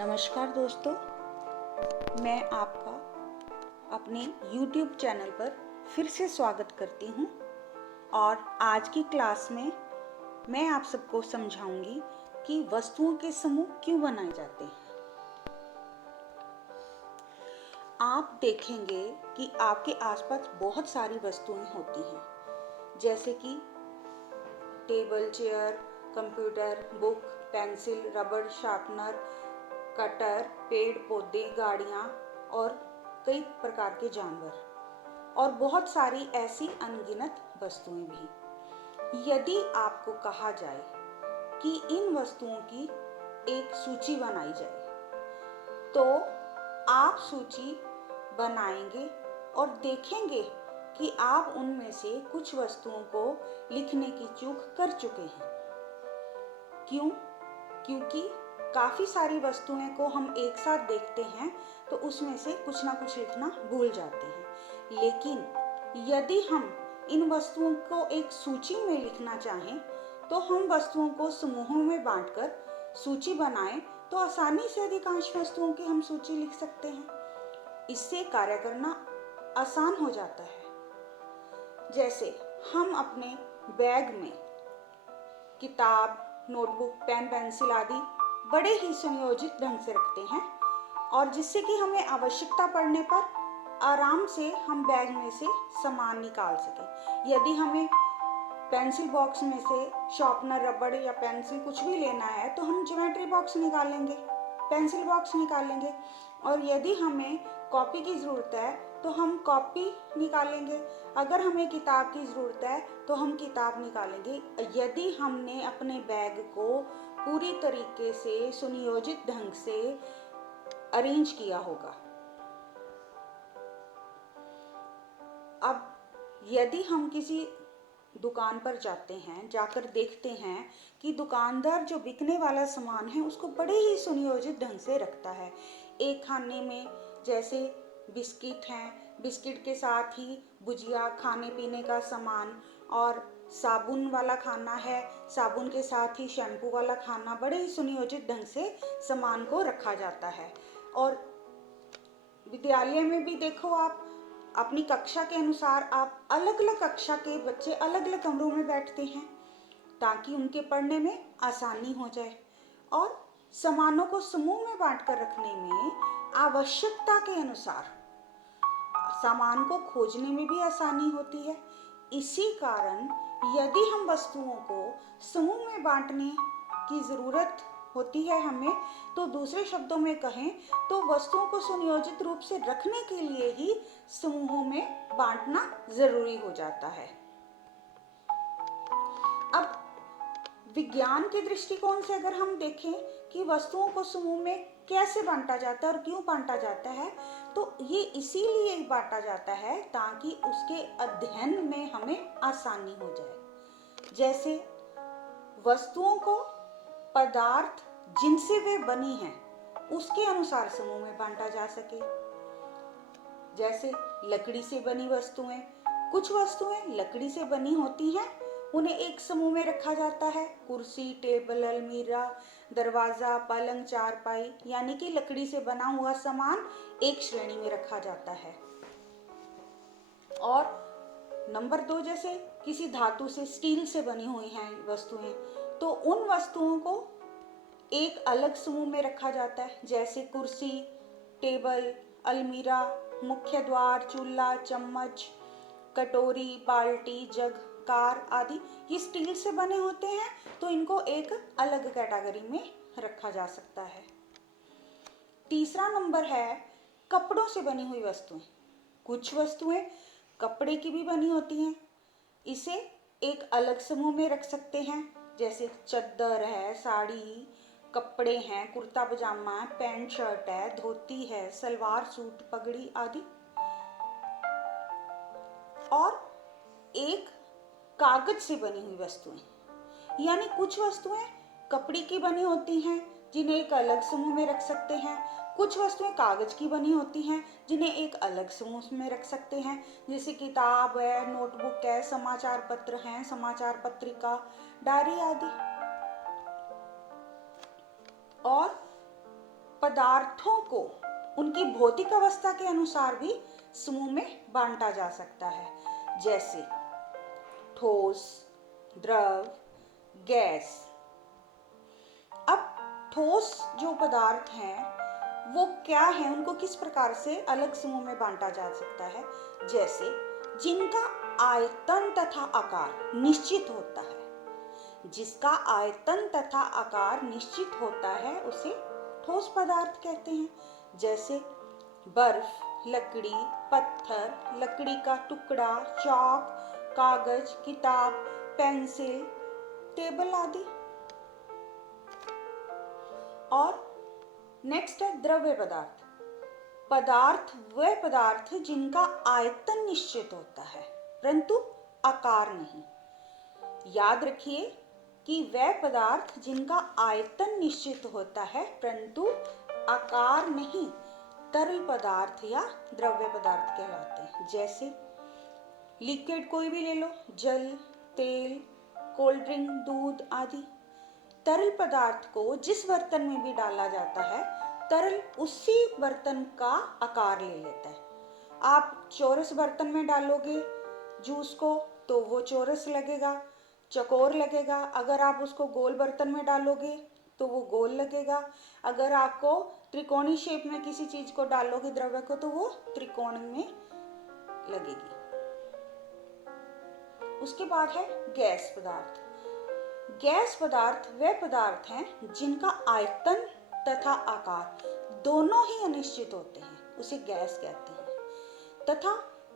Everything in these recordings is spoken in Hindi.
नमस्कार दोस्तों, मैं आपका अपने YouTube चैनल पर फिर से स्वागत करती हूँ। और आज की क्लास में मैं आप सबको समझाऊंगी कि वस्तुओं के समूह क्यों बनाए जाते हैं। आप देखेंगे कि आपके आसपास बहुत सारी वस्तुएं होती हैं, जैसे कि table, chair, computer, book, pencil, रबड़, शार्पनर, कटर, पेड़ पौधे, गाड़ियाँ और कई प्रकार के जानवर और बहुत सारी ऐसी अनगिनत वस्तुएं भी। यदि आपको कहा जाए कि इन वस्तुओं की एक सूची बनाई जाए, तो आप सूची बनाएंगे और देखेंगे कि आप उनमें से कुछ वस्तुओं को लिखने की चूक कर चुके हैं। क्यों? क्योंकि काफ़ी सारी वस्तुएं को हम एक साथ देखते हैं तो उसमें से कुछ ना कुछ लिखना भूल जाते हैं। लेकिन यदि हम इन वस्तुओं को एक सूची में लिखना चाहें तो हम वस्तुओं को समूहों में बांटकर सूची बनाएं तो आसानी से अधिकांश वस्तुओं की हम सूची लिख सकते हैं। इससे कार्य करना आसान हो जाता है। जैसे हम अपने बैग में किताब, नोटबुक, पेन, पेंसिल आदि बड़े ही सुनियोजित ढंग से रखते हैं और जिससे कि हमें आवश्यकता पड़ने पर आराम से हम बैग में से सामान निकाल सकें। यदि हमें पेंसिल बॉक्स में से शार्पनर, रबड़ या पेंसिल कुछ भी लेना है तो हम ज्योमेट्री बॉक्स निकालेंगे, पेंसिल बॉक्स निकालेंगे। और यदि हमें कॉपी की ज़रूरत है तो हम कॉपी निकालेंगे। अगर हमें किताब की ज़रूरत है तो हम किताब निकालेंगे। यदि हमने अपने बैग को पूरी तरीके से सुनियोजित ढंग से अरेंज किया होगा। अब यदि हम किसी दुकान पर जाते हैं, जाकर देखते हैं कि दुकानदार जो बिकने वाला सामान है उसको बड़े ही सुनियोजित ढंग से रखता है। एक खाने में जैसे बिस्किट हैं, बिस्किट के साथ ही भुजिया, खाने पीने का सामान, और साबुन वाला खाना है, साबुन के साथ ही शैम्पू वाला खाना, बड़े ही सुनियोजित ढंग से सामान को रखा जाता है। और विद्यालय में भी देखो, आप अपनी कक्षा के अनुसार आप अलग अलग कक्षा के बच्चे अलग अलग कमरों में बैठते हैं ताकि उनके पढ़ने में आसानी हो जाए। और सामानों को समूह में बांटकर रखने में आवश्यकता के अनुसार सामान को खोजने में भी आसानी होती है। इसी कारण यदि हम वस्तुओं को समूह में बांटने की ज़रूरत होती है हमें, तो दूसरे शब्दों में कहें तो वस्तुओं को सुनियोजित रूप से रखने के लिए ही समूहों में बांटना जरूरी हो जाता है। अब विज्ञान के दृष्टिकोण से अगर हम देखें कि वस्तुओं को समूह में कैसे बांटा जाता है और क्यों बांटा जाता है, तो ये इसीलिए बांटा जाता है ताकि उसके अध्ययन में हमें आसानी हो जाए। जैसे वस्तुओं को पदार्थ जिनसे वे बनी हैं उसके अनुसार समूह में बांटा जा सके। जैसे लकड़ी से बनी वस्तुएं, कुछ वस्तुएं लकड़ी से बनी होती हैं, उन्हें एक समूह में रखा जाता है। कुर्सी, टेबल, अलमीरा, दरवाजा, पलंग, चारपाई, यानी कि लकड़ी से बना हुआ सामान एक श्रेणी में रखा जाता है। और नंबर 2, जैसे किसी धातु से, स्टील से बनी हुई हैं वस्तुएं, तो उन वस्तुओं को एक अलग समूह में रखा जाता है। जैसे कुर्सी, टेबल, अलमीरा, मुख्य द्वार, चूल्हा, चम्मच, कटोरी, बाल्टी, जग, कार आदि ये स्टील से बने होते हैं, तो इनको एक अलग कैटेगरी में रखा जा सकता है। तीसरा नंबर है कपड़ों से बनी हुई वस्तुएं। कुछ वस्तुएं कपड़े की भी बनी होती हैं, इसे एक अलग समूह में रख सकते हैं। जैसे चद्दर है, साड़ी, कपड़े हैं, कुर्ता पजामा है, पैंट शर्ट है, धोती है, सलवार सूट, पगड़ी आदि। और एक कागज से बनी हुई वस्तुएं, यानी कुछ वस्तुएं कपड़े की बनी होती हैं जिन्हें एक अलग समूह में रख सकते हैं। कुछ वस्तुएं कागज की बनी होती हैं जिन्हें एक अलग समूह में रख सकते हैं। जैसे किताब है, नोटबुक है, समाचार पत्र हैं, समाचार पत्रिका, डायरी आदि। और पदार्थों को उनकी भौतिक अवस्था के अनुसार भी समूह में बांटा जा सकता है, जैसे ठोस, द्रव, गैस। अब ठोस जो पदार्थ हैं वो क्या है, उनको किस प्रकार से अलग समूह में बांटा जा सकता है, जैसे जिनका आयतन तथा आकार निश्चित होता है। जिसका आयतन तथा आकार निश्चित होता है उसे ठोस पदार्थ कहते हैं, जैसे बर्फ, लकड़ी, पत्थर, लकड़ी का टुकड़ा, चाक, कागज, किताब, पेंसिल, टेबल आदि। और नेक्स्ट है द्रव्य पदार्थ। पदार्थ वह पदार्थ जिनका आयतन निश्चित होता है परंतु आकार नहीं। याद रखिए कि वह पदार्थ जिनका आयतन निश्चित होता है परंतु आकार नहीं, तरल पदार्थ या द्रव्य पदार्थ कहलाते हैं। जैसे लिक्विड कोई भी ले लो, जल, तेल, कोल्ड ड्रिंक, दूध आदि। तरल पदार्थ को जिस बर्तन में भी डाला जाता है, तरल उसी बर्तन का आकार ले लेता है। आप चौरस बर्तन में डालोगे जूस को तो वो चौरस लगेगा, चौकोर लगेगा। अगर आप उसको गोल बर्तन में डालोगे तो वो गोल लगेगा। अगर आपको त्रिकोणी शेप में किसी चीज को डालोगे द्रव्य को तो वो त्रिकोण में लगेगी। उसके बाद है गैस पदार्थ। गैस पदार्थ वे पदार्थ हैं जिनका आयतन तथा आकार दोनों ही अनिश्चित होते हैं, उसे गैस कहते हैं, तथा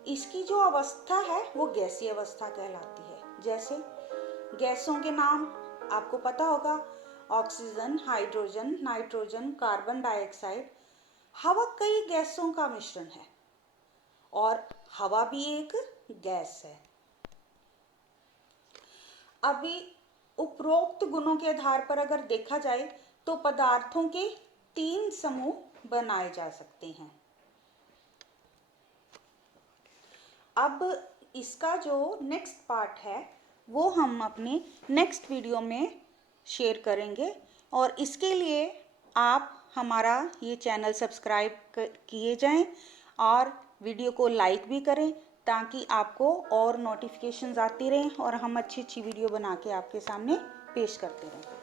इसकी जो अवस्था है वो गैसीय अवस्था कहलाती है। जैसे गैसों के नाम आपको पता होगा, oxygen, hydrogen, nitrogen, carbon dioxide. हवा कई गैसों का मिश्रण है और हवा भी एक गैस है। अभी उपरोक्त गुणों के आधार पर अगर देखा जाए तो पदार्थों के 3 समूह बनाए जा सकते हैं। अब इसका जो नेक्स्ट पार्ट है वो हम अपने नेक्स्ट वीडियो में शेयर करेंगे, और इसके लिए आप हमारा ये चैनल सब्सक्राइब किए जाएं और वीडियो को लाइक भी करें ताकि आपको और नोटिफिकेशंस आती रहें और हम अच्छी अच्छी वीडियो बना के आपके सामने पेश करते रहें।